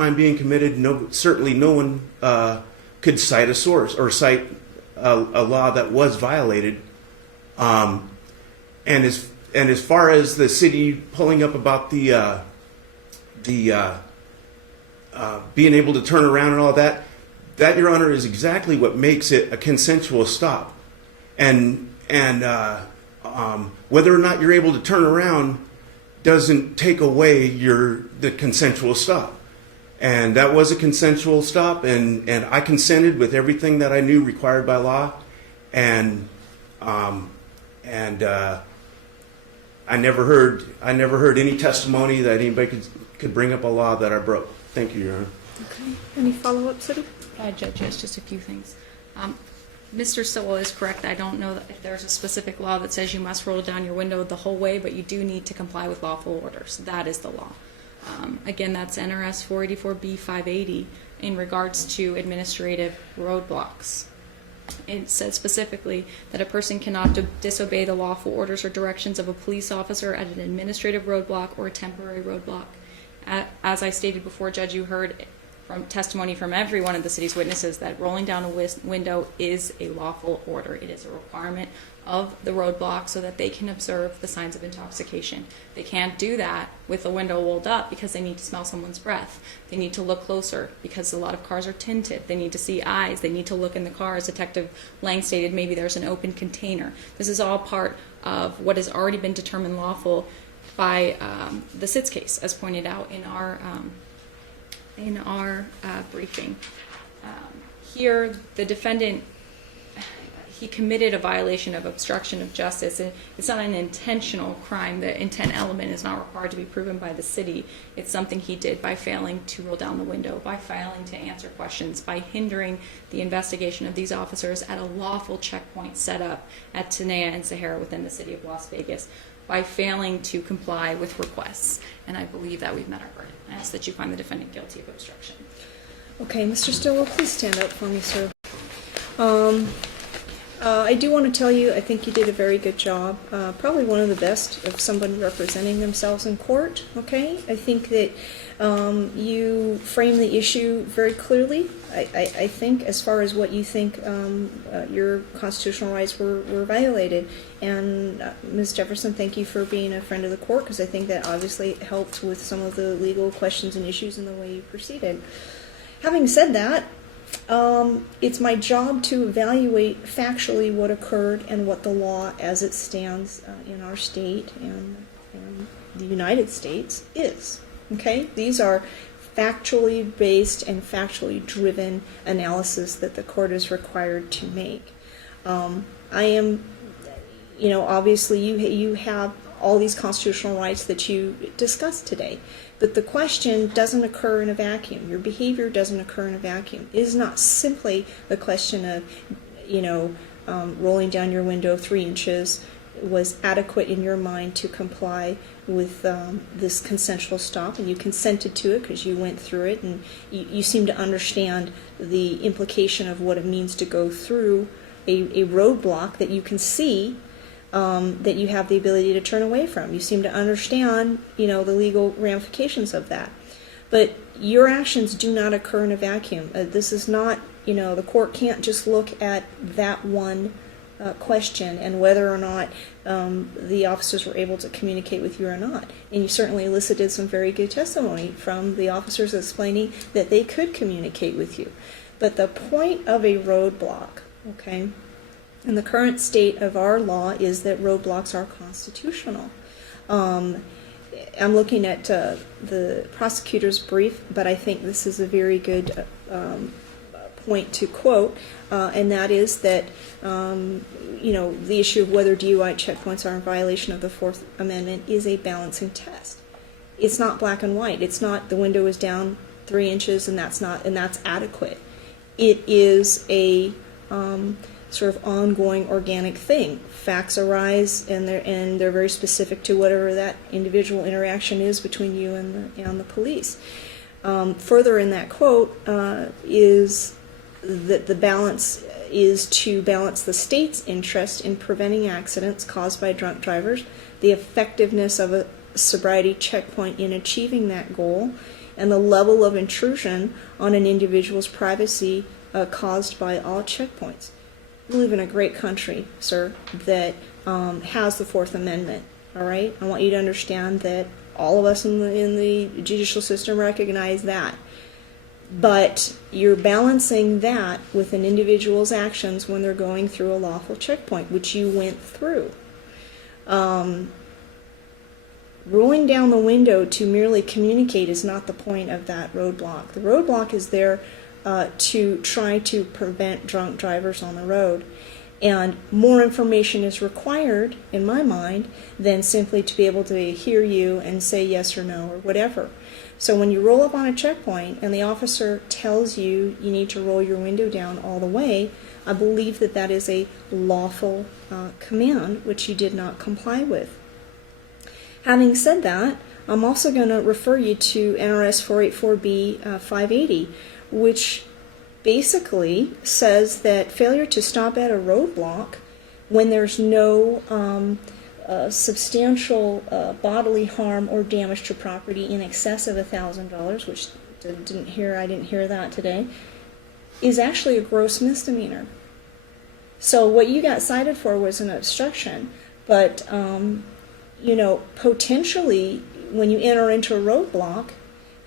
crime being committed, certainly no one could cite a source or cite a law that was violated. And as far as the city pulling up about the being able to turn around and all that, Your Honor, is exactly what makes it a consensual stop. And whether or not you're able to turn around doesn't take away the consensual stop. And that was a consensual stop, and I consented with everything that I knew required by law, and I never heard any testimony that anybody could bring up a law that I broke. Thank you, Your Honor. Okay. Any follow-up, City? Judge, yes, just a few things. Mr. Stillwell is correct. I don't know if there's a specific law that says you must roll down your window the whole way, but you do need to comply with lawful orders. That is the law. Again, that's NRS 484B-580 in regards to administrative roadblocks. It says specifically that a person cannot disobey the lawful orders or directions of a police officer at an administrative roadblock or a temporary roadblock. As I stated before, Judge, you heard from testimony from every one of the city's witnesses that rolling down a window is a lawful order. It is a requirement of the roadblock so that they can observe the signs of intoxication. They can't do that with the window rolled up because they need to smell someone's breath. They need to look closer because a lot of cars are tinted. They need to see eyes. They need to look in the car. As Detective Lang stated, maybe there's an open container. This is all part of what has already been determined lawful by the SITS case, as pointed out in our briefing. Here, the defendant, he committed a violation of obstruction of justice. It's not an intentional crime. The intent element is not required to be proven by the city. It's something he did by failing to roll down the window, by failing to answer questions, by hindering the investigation of these officers at a lawful checkpoint set up at Tenaya and Sahara within the city of Las Vegas, by failing to comply with requests. And I believe that we've met our burden. I ask that you find the defendant guilty of obstruction. Okay, Mr. Stillwell, please stand up for me, sir. I do want to tell you, I think you did a very good job. Probably one of the best of somebody representing themselves in court, okay? I think that you framed the issue very clearly. I think as far as what you think your constitutional rights were violated. And Ms. Jefferson, thank you for being a friend of the court, because I think that obviously helped with some of the legal questions and issues in the way you proceeded. Having said that, it's my job to evaluate factually what occurred and what the law as it stands in our state and the United States is. Okay? These are factually based and factually driven analysis that the court is required to make. I am, obviously you have all these constitutional rights that you discussed today. But the question doesn't occur in a vacuum. Your behavior doesn't occur in a vacuum. It is not simply the question of, rolling down your window 3 inches was adequate in your mind to comply with this consensual stop, and you consented to it because you went through it, and you seem to understand the implication of what it means to go through a roadblock that you can see that you have the ability to turn away from. You seem to understand, the legal ramifications of that. But your actions do not occur in a vacuum. This is not, the court can't just look at that one question and whether or not the officers were able to communicate with you or not. And you certainly elicited some very good testimony from the officers explaining that they could communicate with you. But the point of a roadblock, okay, and the current state of our law is that roadblocks are constitutional. I'm looking at the prosecutor's brief, but I think this is a very good point to quote, and that is that the issue of whether DUI checkpoints are in violation of the Fourth Amendment is a balancing test. It's not black and white. It's not the window is down 3 inches and that's adequate. It is a sort of ongoing organic thing. Facts arise, and they're very specific to whatever that individual interaction is between you and the police. Further in that quote is that the balance is to balance the state's interest in preventing accidents caused by drunk drivers, the effectiveness of a sobriety checkpoint in achieving that goal, and the level of intrusion on an individual's privacy caused by all checkpoints. We live in a great country, sir, that has the Fourth Amendment. All right, I want you to understand that all of us in the judicial system recognize that. But you're balancing that with an individual's actions when they're going through a lawful checkpoint, which you went through. Rolling down the window to merely communicate is not the point of that roadblock. The roadblock is there to try to prevent drunk drivers on the road. And more information is required, in my mind, than simply to be able to hear you and say yes or no or whatever. So when you roll up on a checkpoint and the officer tells you you need to roll your window down all the way, I believe that that is a lawful command which you did not comply with. Having said that, I'm also going to refer you to NRS 484B 580, which basically says that failure to stop at a roadblock when there's no substantial bodily harm or damage to property in excess of $1,000, which I didn't hear that today, is actually a gross misdemeanor. So what you got cited for was an obstruction, but potentially when you enter into a roadblock,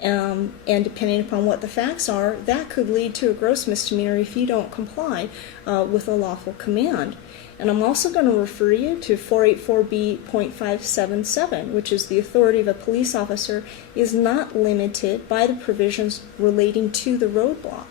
and depending upon what the facts are, that could lead to a gross misdemeanor if you don't comply with a lawful command. And I'm also going to refer you to 484B.577, which is the authority of a police officer is not limited by the provisions relating to the roadblock.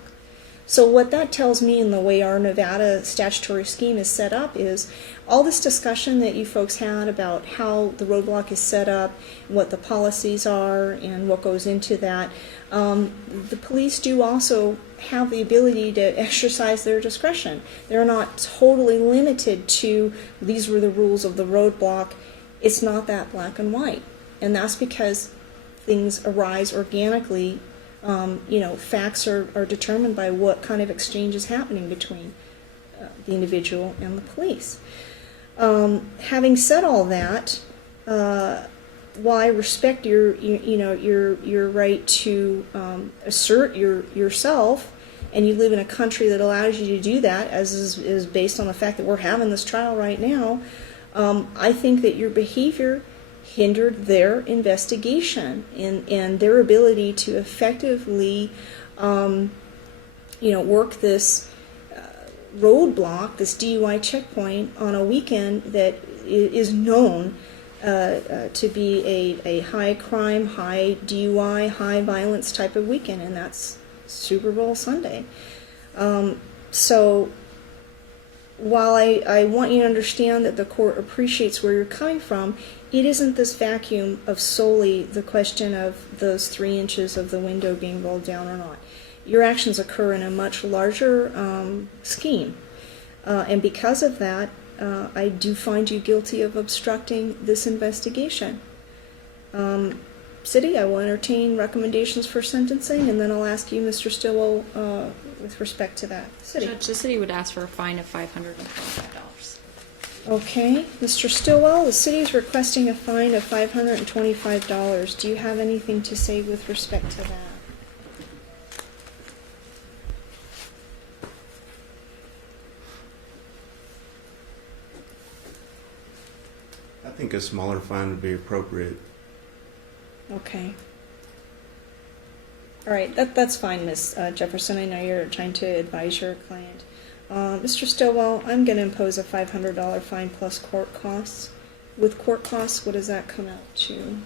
So what that tells me in the way our Nevada statutory scheme is set up is all this discussion that you folks had about how the roadblock is set up, what the policies are, and what goes into that. The police do also have the ability to exercise their discretion. They're not totally limited to these were the rules of the roadblock. It's not that black and white. And that's because things arise organically. Facts are determined by what kind of exchange is happening between the individual and the police. Having said all that, while I respect your right to assert yourself, and you live in a country that allows you to do that, as is based on the fact that we're having this trial right now, I think that your behavior hindered their investigation and their ability to effectively, work this roadblock, this DUI checkpoint on a weekend that is known to be a high crime, high DUI, high violence type of weekend, and that's Super Bowl Sunday. So while I want you to understand that the court appreciates where you're coming from, it isn't this vacuum of solely the question of those 3 inches of the window being rolled down or not. Your actions occur in a much larger scheme. And because of that, I do find you guilty of obstructing this investigation. City, I will entertain recommendations for sentencing, and then I'll ask you, Mr. Stillwell, with respect to that. City. Judge, the city would ask for a fine of $525. Okay, Mr. Stillwell, the city is requesting a fine of $525. Do you have anything to say with respect to that? I think a smaller fine would be appropriate. Okay. All right, that's fine, Ms. Jefferson. I know you're trying to advise your client. Mr. Stillwell, I'm going to impose a $500 fine plus court costs. With court costs, what does that come out to?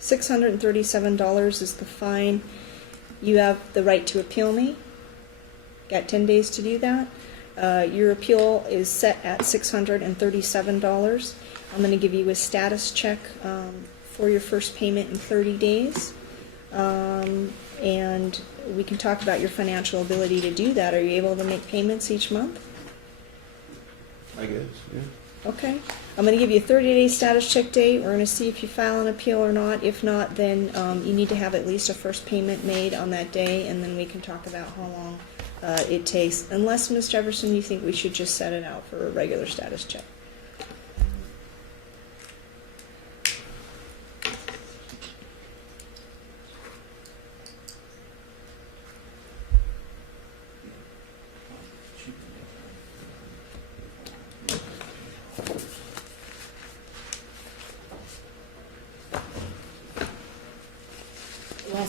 $637 is the fine. You have the right to appeal me. Got 10 days to do that. Your appeal is set at $637. I'm going to give you a status check for your first payment in 30 days. And we can talk about your financial ability to do that. Are you able to make payments each month? I guess, yeah. Okay. I'm going to give you a 30-day status check date. We're going to see if you file an appeal or not. If not, then you need to have at least a first payment made on that day, and then we can talk about how long it takes. Unless, Ms. Jefferson, you think we should just set it out for a regular status check.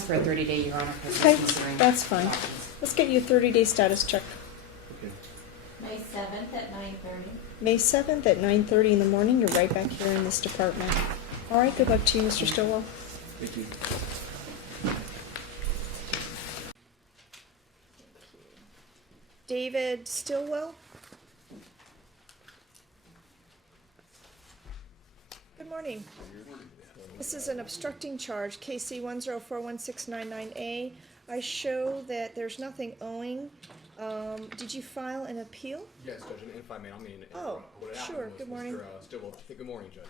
ask for a 30-day, Your Honor, because Okay, we're considering. that's fine. Let's get you a 30-day status check. May 7th at 9:30. May 7th at 9:30 in the morning. You're right back here in this department. All right, good luck to you, Mr. Stillwell. Thank you. David Stillwell? Good morning. This is an obstructing charge, KC 1041699A. I show that there's nothing owing. Did you file an appeal? Yes, Judge, and if I may, I mean, Oh, what sure. happened was Good morning. Mr. Stillwell, good morning, Judge.